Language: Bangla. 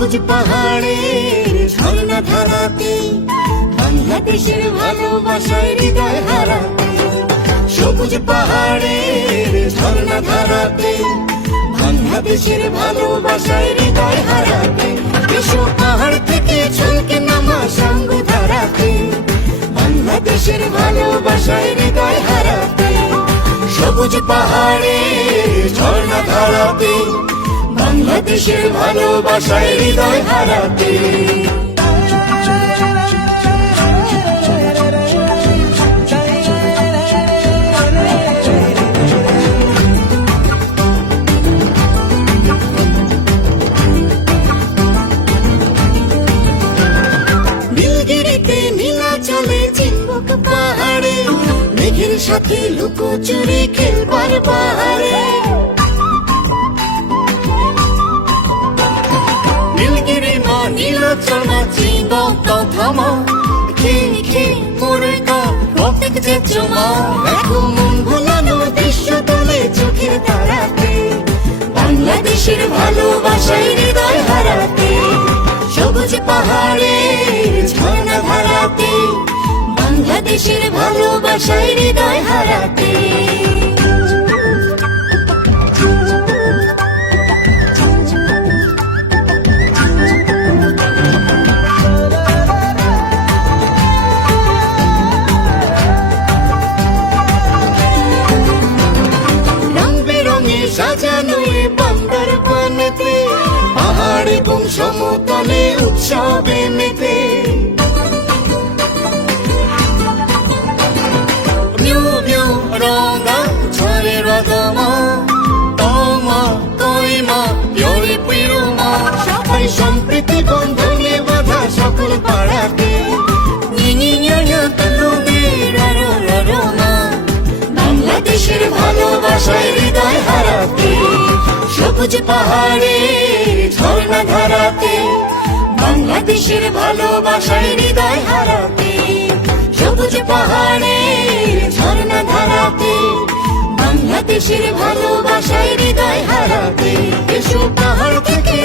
সবুজ পাহাড়ের ঝর্ণা ধারাতে, বাংলাদেশের ভালোবাসায় হৃদয় হারাতে। সবুজ পাহাড়ের ঝর্ণা ধারাতে, বাংলাদেশের ভালোবাসায় হৃদয় হারাতে। বিশ্ব পাহাড় থেকে ছলকে নামা সাঙ্গ ধারাতে, বাংলাদেশের ভালোবাসায় হৃদয় হারাতে। সবুজ পাহাড়ের ঝর্ণা ধারাতে, বাংলাদেশের ভালোবাসায় হৃদয় হারাতে। নীলগিরিতে নীলাচলে চিম্বুক পাহাড়ে, মেঘের সাথে লুকোচুরি খেলবার পাহাড়ে। নীলগিরি মা নীলাচল মা চিম্বুক কথা মা, খেয়ে মোরে কা প্রত্যেক যে চমা। দেখো মন ভোলানো দৃশ্য তোলে চোখের তারাতে, বাংলাদেশের ভালোবাসায় হৃদয় হারাতে। সবুজ পাহাড়ের ঝর্ণা ধারাতে, বাংলাদেশের ভালোবাসায় হৃদয় হারাতে। রং বেরঙে সাজানো বান্দরবানেতে, পাহাড় এবং সমতলে উৎসবে মেতে। রঙা ঝরে রদমা তমা তৈমা ইয়রি পিরুমা, সবাই সম্প্রীতি বন্ধনে বাধা সকল পাড়াতে। বাংলাদেশের ভালোবাসায় হৃদয় হারাতে। সবুজ পাহাড়ে ঝর্ণা ধারাতে, বাংলাদেশের ভালোবাসায় হৃদয় হারাতে। সবুজ পাহাড়ে ঝর্ণা ধারাতে, বাংলাদেশের ভালোবাসায় হৃদয় হারাতে। এসো পাহাড় থেকে